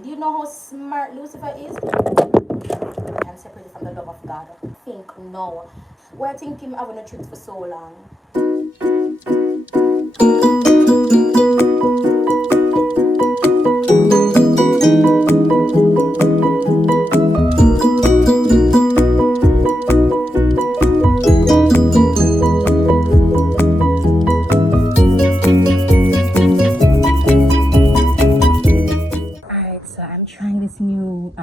Do you know how smart Lucifer is? I'm separated from the love of God. Think no. Why think him having a truth for so long? Alright, so I'm trying this new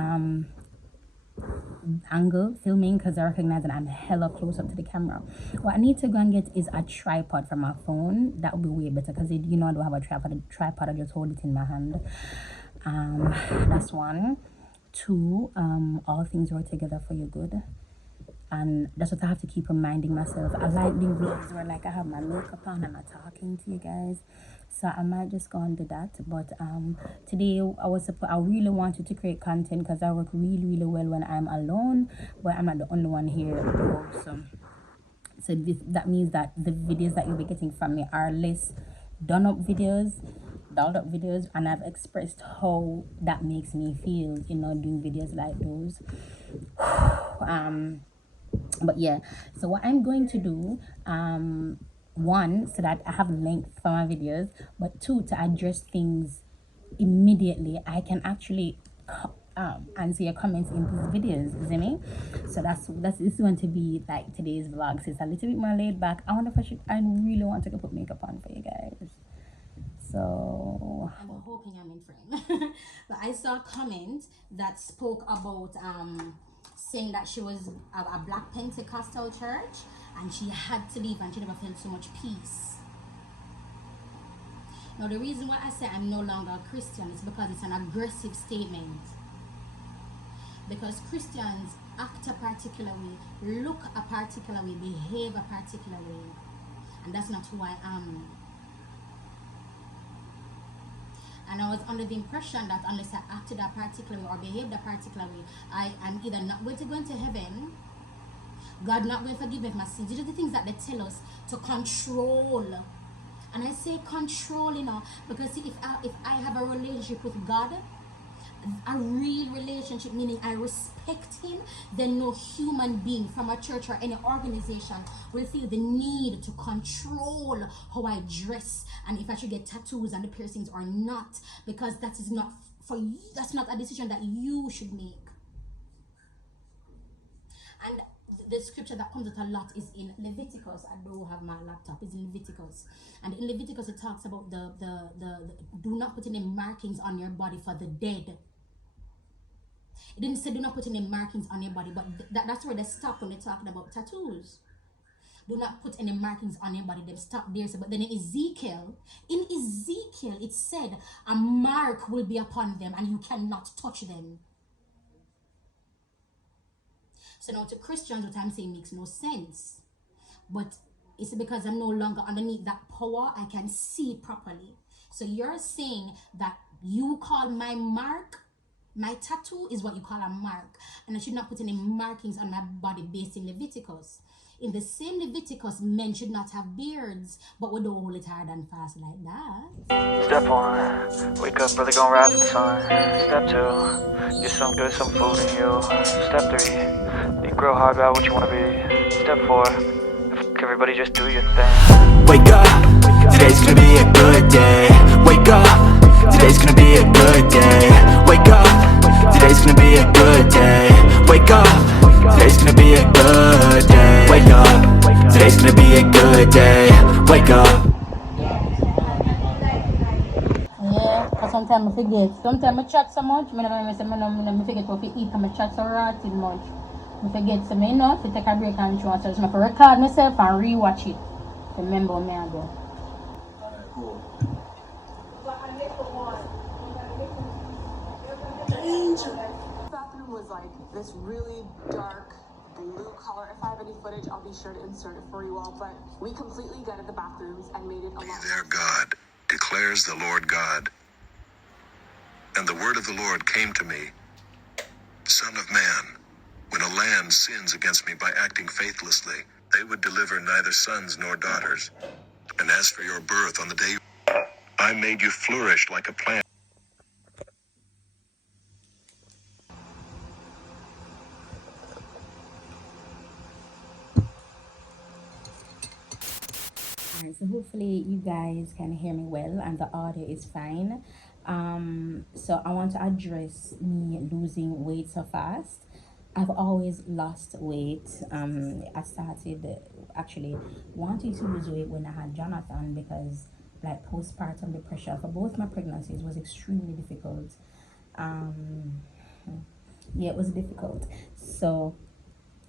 angle filming because I recognize that I'm hella close up to the camera. What I need to go and get is a tripod for my phone. That would be way better because you know I don't have a tripod. I just hold it in my hand. That's one. Two, all things work together for your good, and that's what I have to keep reminding myself. I like the vlogs where like I have my makeup on and I'm talking to you guys, so I might just go and do that. But today I really wanted to create content because I work really well when I'm alone, but I'm not the only one here at the house. So that means that the videos that you'll be getting from me are less dolled up videos, and I've expressed how that makes me feel, doing videos like those. But yeah, so what I'm going to do, one, so that I have length for my videos, but two, to address things immediately. I can actually answer your comments in these videos, you see me? So this is going to be like today's vlog. So it's a little bit more laid back. I really want to go put makeup on for you guys. So I'm hoping I'm in frame. But I saw a comment that spoke about saying that she was a black Pentecostal church and she had to leave and she never felt so much peace. Now the reason why I say I'm no longer a Christian is because it's an aggressive statement. Because Christians act a particular way, look a particular way, behave a particular way, and that's not who I am. And I was under the impression that unless I acted a particular way or behaved a particular way, I'm either not going to go into heaven, God not going to forgive me my sins. These are the things that they tell us to control. And I say control, because see, if I have a relationship with God, a real relationship, meaning I respect him, then no human being from a church or any organization will feel the need to control how I dress and if I should get tattoos and the piercings or not, because that is not for you. That's not a decision that you should make. And the scripture that comes out a lot is in Leviticus. I do have my laptop. It's in Leviticus, and in Leviticus it talks about the do not put any markings on your body for the dead. It didn't say do not put any markings on your body, but that's where they stopped when they're talking about tattoos. Do not put any markings on your body. They stopped there. But then in Ezekiel, it said a mark will be upon them and you cannot touch them. So now to Christians, what I'm saying makes no sense. But it's because I'm no longer underneath that power. I can see properly. So you're saying that you call my mark, my tattoo is what you call a mark, and I should not put any markings on my body based in Leviticus. In the same Leviticus, men should not have beards, but we don't hold it hard and fast like that. Step 1, wake up early, gonna rise with the sun. Step 2, get some good, some food in you. Step 3, think real hard about what you wanna be. Step 4, everybody just do your thing. Wake up, today's gonna be a good day. Wake up, today's gonna be a good day. Wake up, today's gonna be a good day. Wake up, today's gonna be a good day. Wake up, today's gonna be a good day. Wake up. Yeah, because sometimes I forget. Sometimes I chat so much, I forget what to eat and I chat so rotten much. I forget so if I take a break and try to record myself and rewatch it. Remember me I go. The bathroom was like this really dark blue color. If I have any footage, I'll be sure to insert it for you all. But we completely gutted the bathrooms and made it a lot. Their God declares the Lord God. And the word of the Lord came to me, Son of man, when a land sins against me by acting faithlessly, they would deliver neither sons nor daughters. And as for your birth on the day I made you flourish like a plant. hopefully you guys can hear me well and the audio is fine. So I want to address me losing weight so fast. I've always lost weight. I started actually wanting to lose weight when I had Jonathan, because like postpartum depression for both my pregnancies was extremely difficult. Yeah, it was difficult. So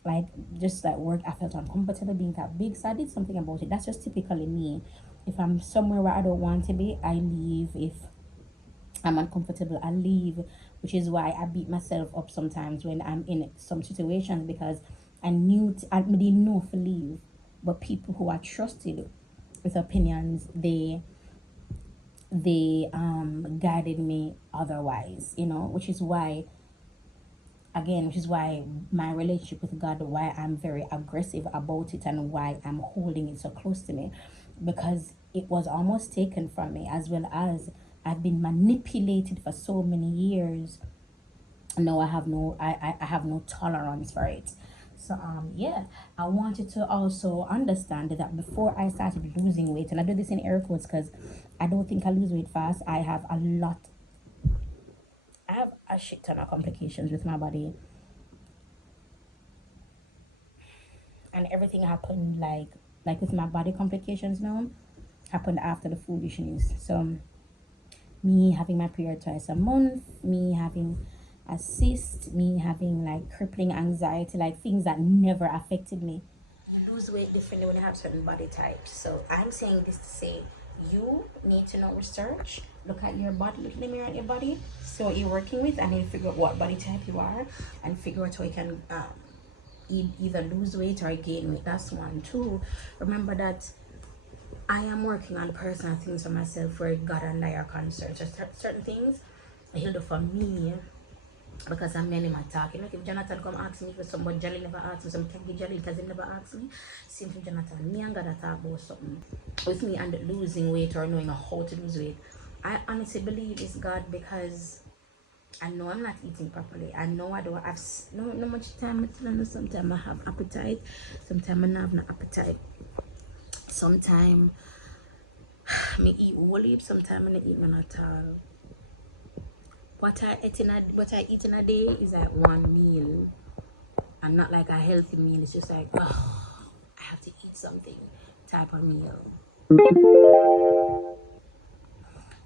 like just like work, I felt uncomfortable being that big, so I did something about it. That's just typically me. If I'm somewhere where I don't want to be, I leave. If I'm uncomfortable, I leave, which is why I beat myself up sometimes when I'm in some situations, because I didn't know to leave, but people who I trusted with opinions, they guided me otherwise, which is why my relationship with God, why I'm very aggressive about it and why I'm holding it so close to me, because it was almost taken from me, as well as I've been manipulated for so many years. No, I have no tolerance for it. So yeah, I wanted to also understand that before I started losing weight, and I do this in air quotes because I don't think I lose weight fast. I have a shit ton of complications with my body, and everything happened like with my body complications now happened after the foolishness. So me having my period twice a month, me having a cyst, me having like crippling anxiety, like things that never affected me. You lose weight differently when you have certain body types. So I'm saying this to say you need to know research, look at your body, look in the mirror at your body, see what you're working with, and then figure out what body type you are, and figure out how you can either lose weight or gain weight. That's one. Two, remember that I am working on personal things for myself where God and I are concerned. So certain things he'll do for me because I'm men in my talk. If Jonathan come ask me for somebody, Jolly never asked me, some can give Jolly because he never asked me. Same for Jonathan. Me and God talk about something with me and losing weight or knowing how to lose weight. I honestly believe it's God, because I know I'm not eating properly. I know I don't have no much time. Sometimes I have appetite. Sometimes I don't have no appetite. Sometimes I eat whole heap. Sometimes I don't eat none at all. What I eat in a day is like one meal, and not like a healthy meal. It's just like, oh, I have to eat something type of meal.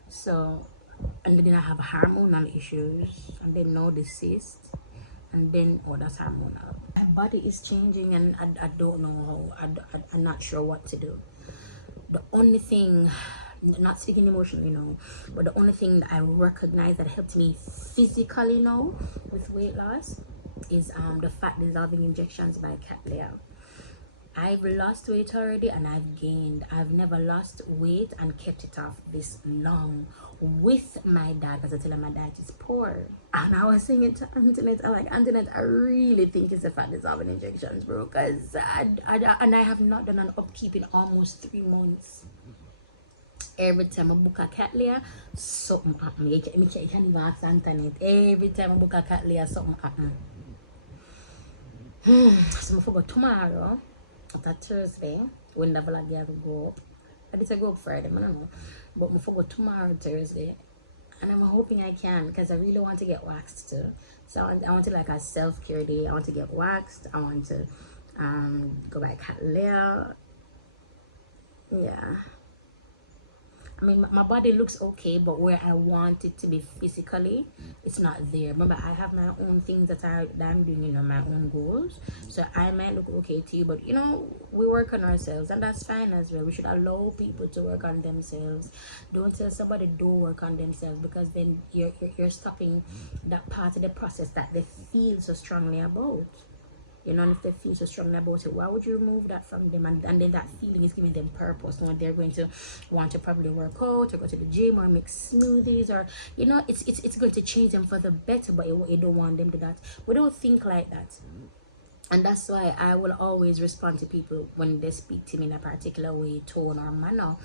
So, and then I have hormonal issues, and then now the cyst, and then that's hormonal. My body is changing, and I don't know how. I'm not sure what to do. The only thing, not speaking emotionally, but the only thing that I recognize that helped me physically now with weight loss is the fat dissolving injections by Cattleya. I've lost weight already and I've gained. I've never lost weight and kept it off this long with my diet, because I tell her my diet is poor. And I was saying it to Antoinette, I'm like, Antoinette, I really think it's the fat dissolving injections, bro, because I have not done an upkeep in almost 3 months. Every time I book a Cattleya, something happen. You can't even ask Antoinette. Every time I book a Cattleya, something happen. So I forgot tomorrow, after Thursday, when the vlog will go up. I did go up Friday, I don't know. But I forgot tomorrow, Thursday. And I'm hoping I can, because I really want to get waxed too. So I want to like a self-care day. I want to get waxed. I want to go by Cattleya. Yeah. I mean, my body looks okay, but where I want it to be physically, it's not there. Remember, I have my own things that I'm doing, my own goals. So I might look okay to you, but we work on ourselves, and that's fine as well. We should allow people to work on themselves. Don't tell somebody don't work on themselves, because then you're stopping that part of the process that they feel so strongly about. And if they feel so strongly about it, why would you remove that from them? And then that feeling is giving them purpose. When they're going to want to probably work out or go to the gym or make smoothies, or it's going to change them for the better, but you don't want them to do that. We don't think like that. And that's why I will always respond to people when they speak to me in a particular way, tone or manner,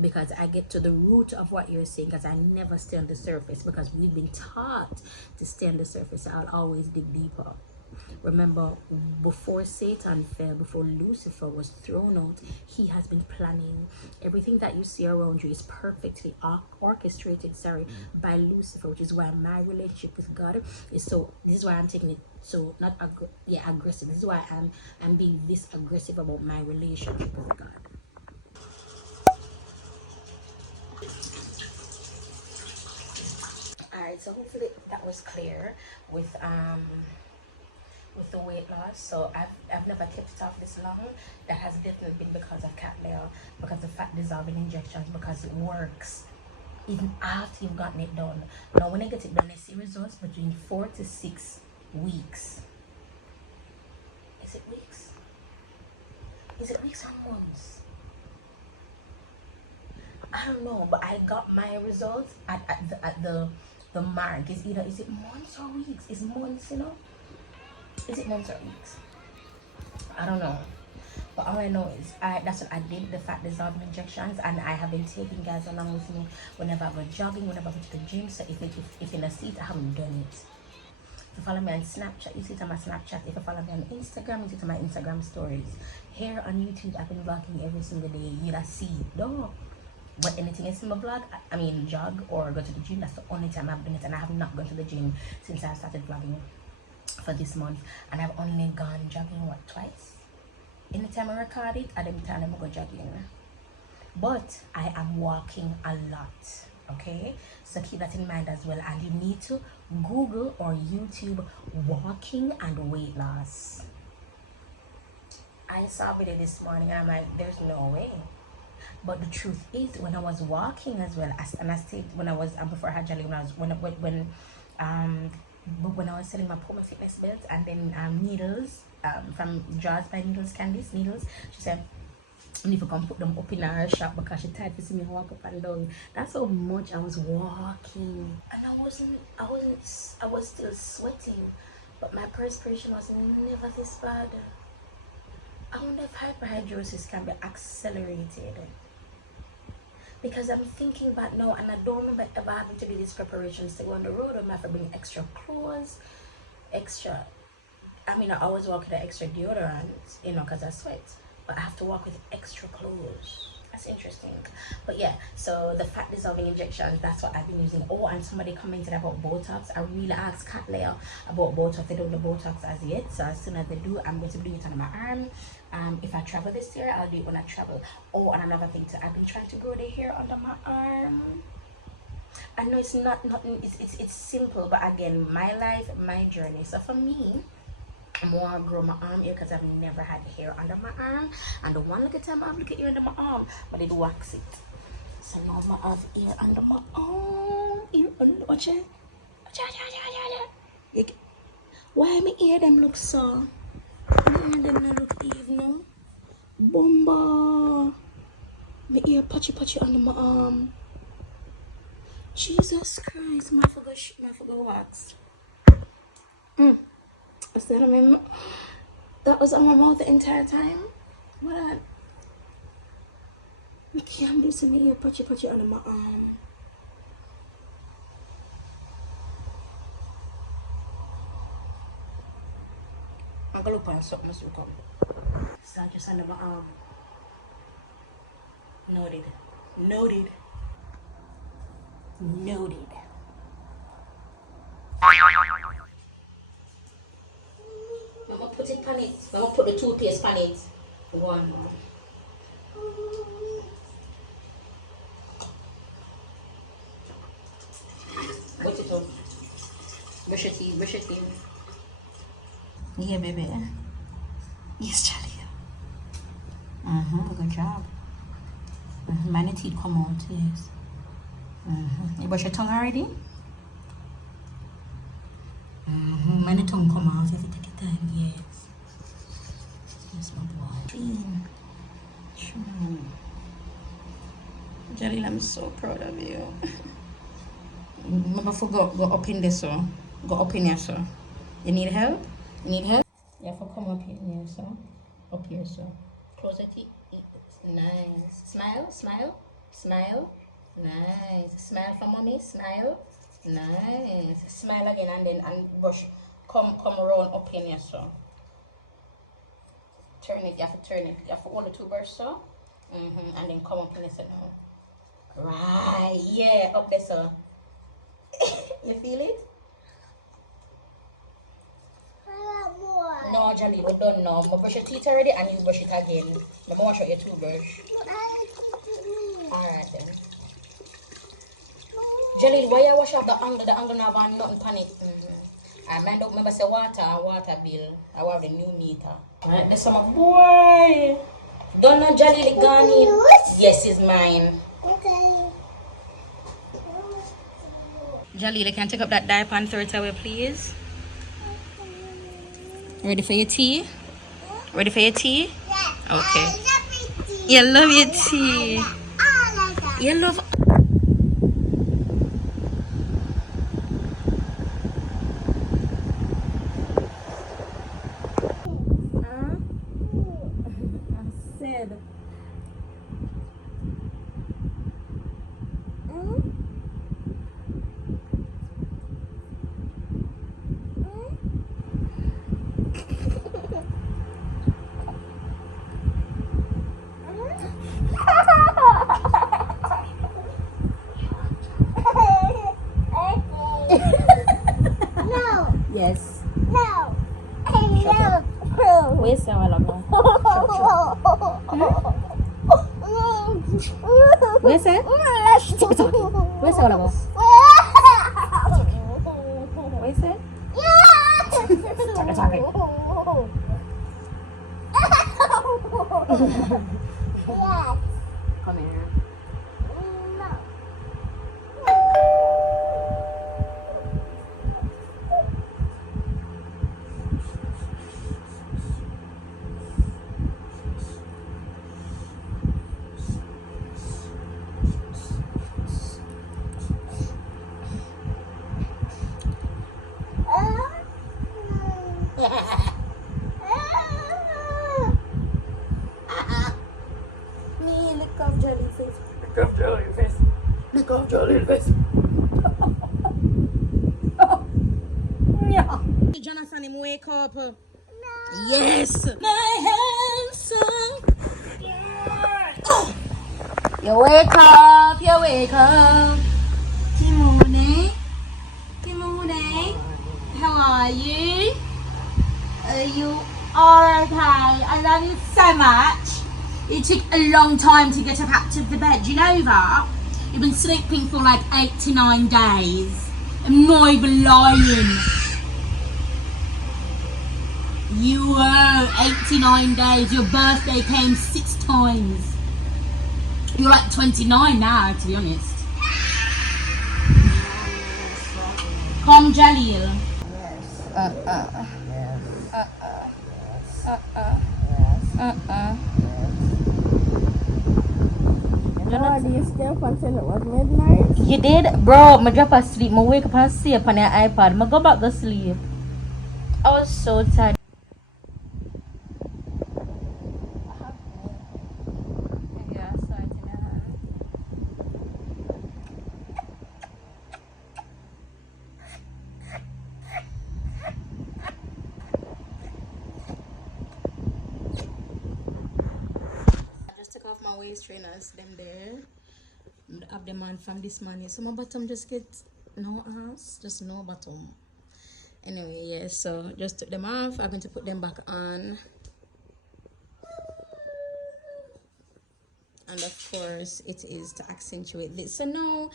because I get to the root of what you're saying, because I never stay on the surface, because we've been taught to stay on the surface. So I'll always dig deeper. Remember, before Satan fell, before Lucifer was thrown out, he has been planning. Everything that you see around you is perfectly orchestrated, by Lucifer, which is why my relationship with God is so, this is why I'm taking it so, not aggressive. This is why I'm being this aggressive about my relationship with God. Alright, so hopefully that was clear with the weight loss. So I've never kept it off this long. That has definitely been because of cat layer, because of fat dissolving injections, because it works even after you've gotten it done. Now when I get it done, I see results between 4 to 6 weeks. Is it weeks? Is it weeks or months? I don't know, but I got my results at the mark. Is it months or weeks? Is months, Is it months or weeks? I don't know. But all I know is that's what I did, the fat dissolving injections, and I have been taking guys along with me whenever I go jogging, whenever I go to the gym. So if in a seat, I haven't done it. If you follow me on Snapchat, you see it on my Snapchat. If you follow me on Instagram, you see it on my Instagram stories. Here on YouTube, I've been vlogging every single day. You don't see it, though. But anything else in my vlog, I mean jog or go to the gym, that's the only time I've done it. And I have not gone to the gym since I started vlogging for this month. And I've only gone jogging, what, twice? Anytime I record it, at the time I go jogging. But I am walking a lot, okay? So keep that in mind as well. And you need to Google or YouTube walking and weight loss. I saw a video this morning and I'm like, there's no way. But the truth is, when I was walking as well, and I stayed when I was before I had Jolly, when I was selling my POMIFITNESS belts and then needles from Jaws by Needles, Candice Needles, she said, and if you can put them up in her shop because she tired to see me walk up and down. That's how much I was walking, and I was still sweating, but my perspiration was never this bad. I wonder if hyperhidrosis can be accelerated. Because I'm thinking back now, and I don't remember ever having to do these preparations to go on the road. I have to bring extra clothes, I always walk with extra deodorant, because I sweat. But I have to walk with extra clothes. That's interesting. But yeah, so the fat dissolving injections, that's what I've been using. Oh, and somebody commented about Botox. I really asked Cat Layer about Botox. They don't do Botox as yet. So as soon as they do, I'm going to do it on my arm. If I travel this year, I'll do it when I travel. Oh, and another thing too, I've been trying to grow the hair under my arm. I know it's not nothing, it's simple, but again, my life, my journey. So for me, I want to grow my arm hair because I've never had hair under my arm. And the one little time I have hair under my arm, but it wax it. So now I have hair under my arm. Ear under, watch it. Why my ear them look so? My ear them not look even. Bomba. My ear patchy under my arm. Jesus Christ, my forgot wax. I still remember. That was on my mouth the entire time. What? I can't do some ear patchy under my arm. I'm gonna look on something to come. It's not just under my arm. Noted. Mama put it on it. Mama put the toothpaste on it. One. Wait it up. Brush your teeth. Yeah, baby. Yes, Charlie. Good job. My teeth come out, yes. You brush your tongue already? My tongue come out, you have to take your time, yes. Yes, my boy. Clean. True. Jalil, I'm so proud of you. Mama forgot, go up in this, so. Go up in here, so. You need help? You have to come up here, so. Up here, so. Close your teeth. Nice. Smile. Nice. Smile for mommy. Smile. Nice. Smile again and brush come around up in here, so. Turn it, you have to turn it. You have to hold the toothbrush, so. And then come up in here, so now. Right, yeah, up there, so. You feel it? No, Jalil, we're done now. I'm brush your teeth already and you brush it again. I'm going to wash out your toothbrush. Alright then. Jalil, why you wash off the angle now and nothing panic? I mind up, remember say water bill. I have the new meter. Alright, there's some boy. Don't know Jalil gone in. Yes, it's mine. Okay. Jalil, can you take up that diaper and throw it away, please? Ready for your tea? Ready for your tea? Yeah. Okay. You love your tea. You love. I said. Yes. No. Where's our logo? Where's it? Where's our logo? Where's it? Come here. Lick off jellyfish. Lick off jellyfish. Lick off jellyfish. Jonathan, him wake up. No. Yes. My handsome. Yes. Oh. You wake up. You wake up. Good morning. Good morning. How are you? You are okay. I love you so much. It took a long time to get up out of the bed. You know that? You've been sleeping for like 8 to 9 days. I'm not even lying. You were 89 days. Your birthday came 6 times. You're like 29 now, to be honest. Come, Jalil. Do you stay up until it was midnight? You did? Bro, I drop asleep. I wake up and sleep on the iPad. I go back to sleep. I was so tired. Yeah, sorry to know. I just took off my waist trainers, them there. Have them on from this morning, so my bottom just get no ass, just no bottom. Anyway, yeah, so just took them off. I'm going to put them back on, and of course it is to accentuate this. So no,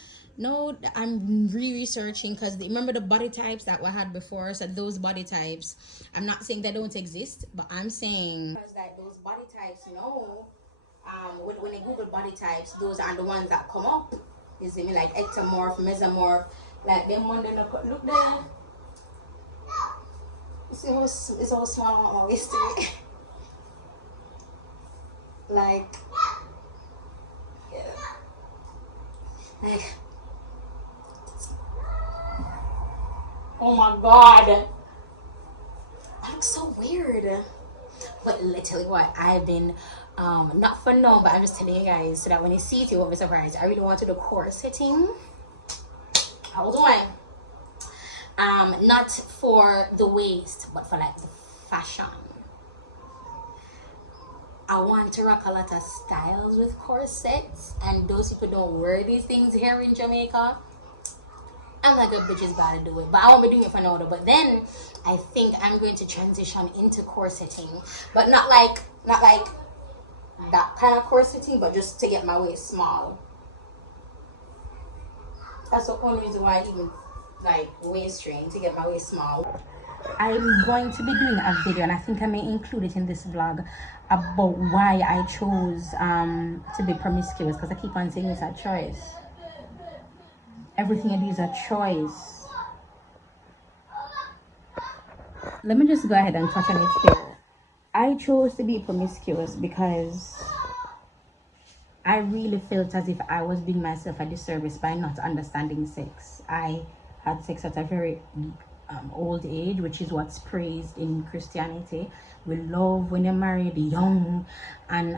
I'm researching, because remember the body types that we had before. So those body types, I'm not saying they don't exist, but I'm saying that those body types, when I Google body types, those are the ones that come up. You see me, like ectomorph, mesomorph, like them one. Look there. You see how it's all small on my waist to me. Like, yeah. Like, oh my god, that looks so weird. But literally, what I've been not for now, but I'm just telling you guys so that when you see it, you won't be surprised. I really want to do corsetting. Hold on. not for the waist, but for like the fashion. I want to rock a lot of styles with corsets, and those people don't wear these things here in Jamaica. I'm like, a bitch is gotta do it, but I won't be doing it for now. But then I think I'm going to transition into corsetting, but not like that kind of corsetting, but just to get my waist small. That's the only reason why I even like waist train, to get my waist small. I'm going to be doing a video, and I think I may include it in this vlog, about why I chose to be promiscuous, because I keep on saying it's a choice. Everything I do is a choice. Let me just go ahead and touch on it here. I chose to be promiscuous because I really felt as if I was doing myself a disservice by not understanding sex. I had sex at a very old age, which is what's praised in Christianity. We love when you're married young, and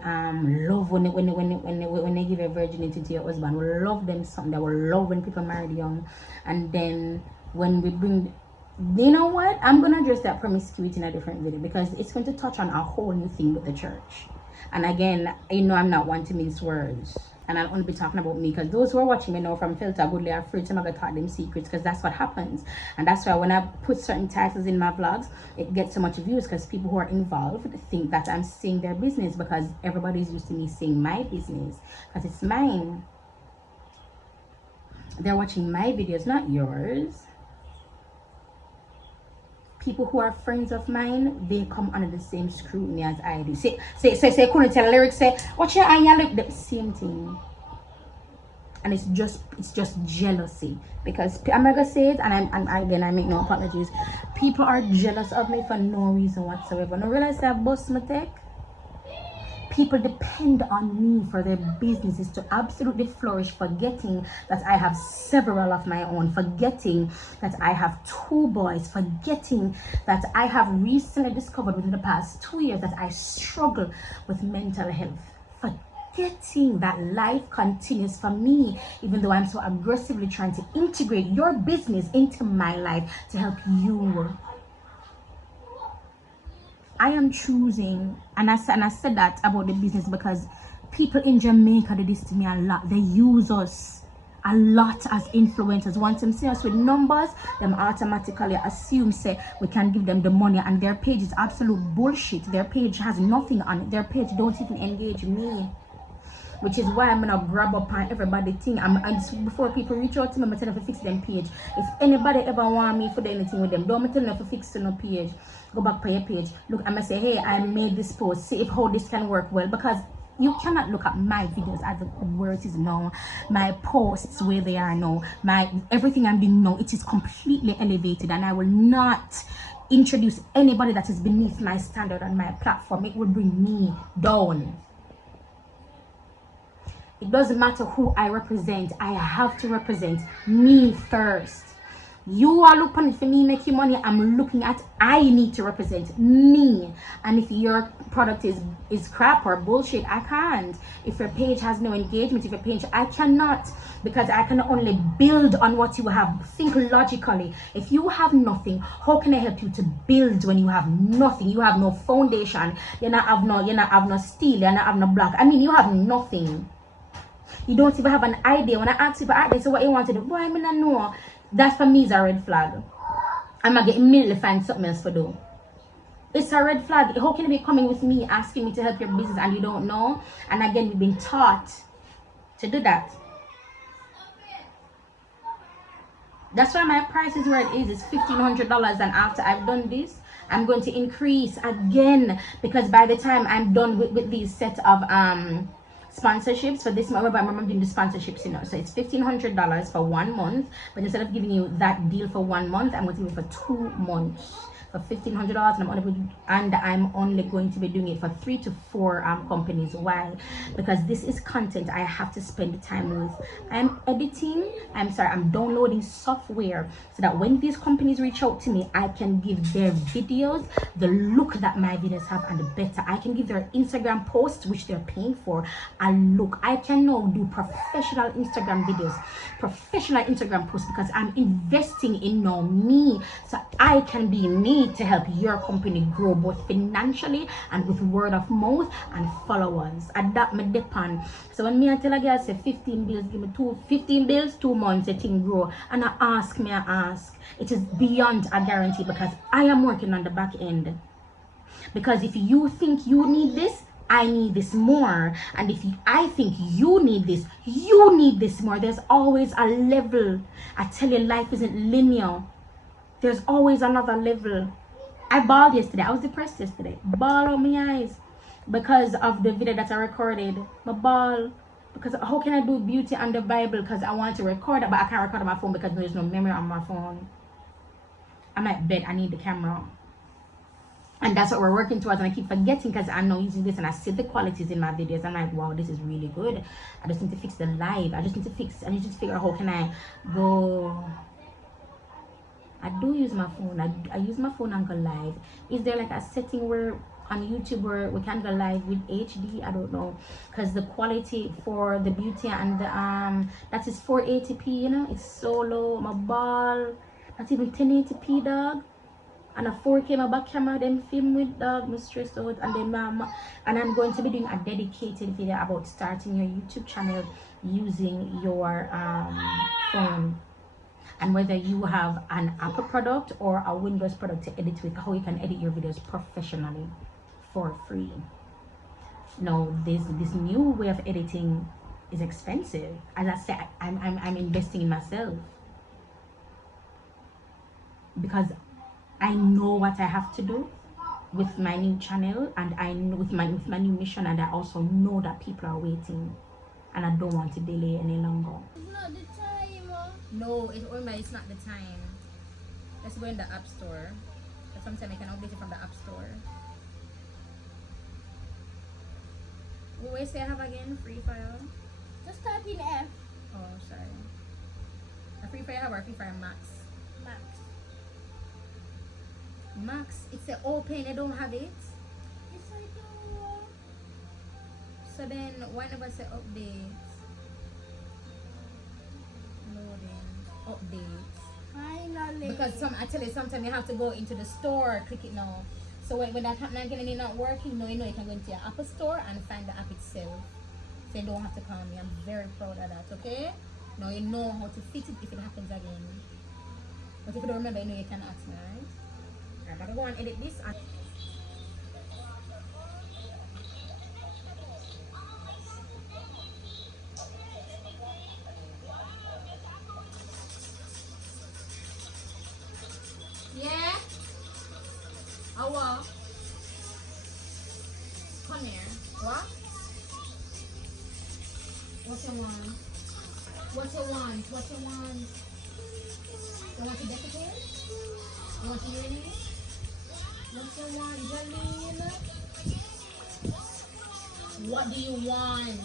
love when they give a virginity to your husband. We love them something. That we love when people married young, and then when we bring, you know what? I'm gonna address that promiscuity in a different video, because it's going to touch on a whole new thing with the church. And again, you know, I'm not one to mince words, and I'll only be talking about me, because those who are watching me know from Filter Goodly are afraid to never talk them secrets, because that's what happens. And that's why when I put certain titles in my vlogs, it gets so much views, because people who are involved think that I'm saying their business, because everybody's used to me saying my business, because it's mine. They're watching my videos, not yours. People who are friends of mine, they come under the same scrutiny as I do. Say, couldn't tell lyrics, say, watch your eye, you look the same thing. And it's just jealousy, because I'm not gonna say it, and again, I make no apologies. People are jealous of me for no reason whatsoever. No, realize that bust my tech. People depend on me for their businesses to absolutely flourish, forgetting that I have several of my own, forgetting that I have 2 boys, forgetting that I have recently discovered within the past 2 years that I struggle with mental health, forgetting that life continues for me, even though I'm so aggressively trying to integrate your business into my life to help you. I am choosing, and I said that about the business because people in Jamaica do this to me a lot. They use us a lot as influencers. Once them see us with numbers, them automatically assume say we can give them the money, and their page is absolute bullshit. Their page has nothing on it. Their page don't even engage me, which is why I'm gonna grab up on everybody thing. And before people reach out to me, I'm telling them to fix them page. If anybody ever want me to do anything with them, don't tell them to fix no page. Go back to your page. Look, I'm gonna say, hey, I made this post. See if how this can work well, because you cannot look at my videos as where it is now, my posts where they are now, my everything I'm doing now. It is completely elevated, and I will not introduce anybody that is beneath my standard on my platform. It will bring me down. It doesn't matter who I represent. I have to represent me first. You are looking for me make you money. I'm looking at I need to represent me. And if your product is crap or bullshit, I can't. If your page has no engagement, if your page, I cannot, because I can only build on what you have. Think logically. If you have nothing, how can I help you to build when you have nothing? You have no foundation. You not have no steel. You not have no block. I mean, you have nothing. You don't even have an idea. When I ask people, they say what you want to do. Boy, I mean, I know. That for me is a red flag. I'm going to get immediately find something else to do. It's a red flag. How can you be coming with me, asking me to help your business, and you don't know? And again, we've been taught to do that. That's why my price is where it is. It's $1,500. And after I've done this, I'm going to increase again. Because by the time I'm done with these set of sponsorships for this month, I'm doing the sponsorships, you know, so it's $1,500 for 1 month, but instead of giving you that deal for 1 month, I'm going to give it for 2 months for $1,500, and I'm only going to be doing it for 3 to 4 companies. Why? Because this is content I have to spend time with. I'm downloading software so that when these companies reach out to me, I can give their videos the look that my videos have and the better. I can give their Instagram posts, which they're paying for, a look. I can now do professional Instagram videos, professional Instagram posts, because I'm investing in now me, so I can be me to help your company grow both financially and with word of mouth and followers. And that me depend. So when me I tell a girl say 15 bills, give me 15 bills, 2 months, the thing grow. And I ask, it is beyond a guarantee, because I am working on the back end. Because if you think you need this, I need this more. And if I think you need this more. There's always a level. I tell you, life isn't linear. There's always another level. I bawled yesterday. I was depressed yesterday. Bawled out my eyes because of the video that I recorded. My ball. Because how can I do beauty and the Bible? Because I want to record it, but I can't record on my phone because there's no memory on my phone. I'm at bed. I need the camera. And that's what we're working towards, and I keep forgetting because I'm not using this, and I see the qualities in my videos. I'm like, wow, this is really good. I just need to fix the live. I need to figure out how can I go. I do use my phone. I use my phone and go live. Is there like a setting where on YouTube where we can go live with HD? I don't know, because the quality for the beauty and the that is 480p, you know, it's so low. My ball, not even 1080p, dog. And a 4K my back camera, then film with dog, me stressed out. And then and I'm going to be doing a dedicated video about starting your YouTube channel using your phone, and whether you have an Apple product or a Windows product to edit with, how you can edit your videos professionally for free. Now this new way of editing is expensive. As I said, I'm investing in myself, because I know what I have to do with my new channel, and I know with my new mission, and I also know that people are waiting, and I don't want to delay any longer. It's not the time. No, it's not the time. Let's go in the App Store. Sometimes I can update it from the App Store. What do say I have again? Free Fire? Just type in F. Oh, sorry. A Free Fire or a Free Fire Max? Max, it's a open, I don't have it. Yes, I do. So then, why never say update? Loading, update. Finally. Because I tell you, sometimes you have to go into the store, click it now. So when that happens again and it's not working, you know you can go into your Apple Store and find the app itself. So you don't have to call me. I'm very proud of that, okay? Now you know how to fix it if it happens again. But if you don't remember, you know you can ask me, right? I gotta go and edit this. Yeah? Oh, what? Come here. What? What you want? What you want? What you want? You want to defecate? You want to urinate? What you want, Jaleel? What do you want?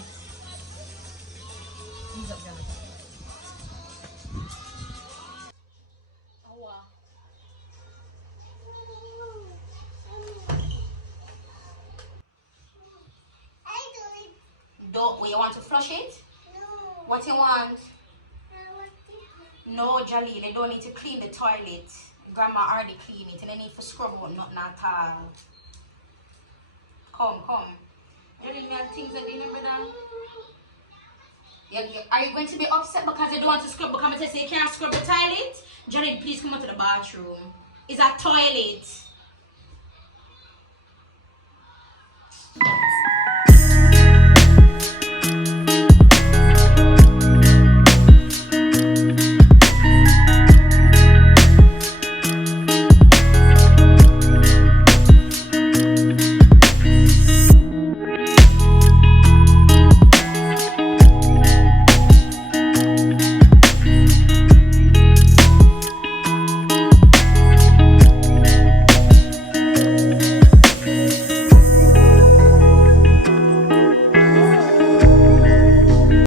He's up, Jonathan. Oh, wow. Don't, you want to flush it? No. What you want? I want to. No, Jaleel, they don't need to clean the toilet. Grandma already clean it, and they need to scrub out nothing at all. Come. You really have things that you remember that? Are you going to be upset because you don't want to scrub? Because I say you can't scrub the toilet? Jared, please come out to the bathroom. It's a toilet.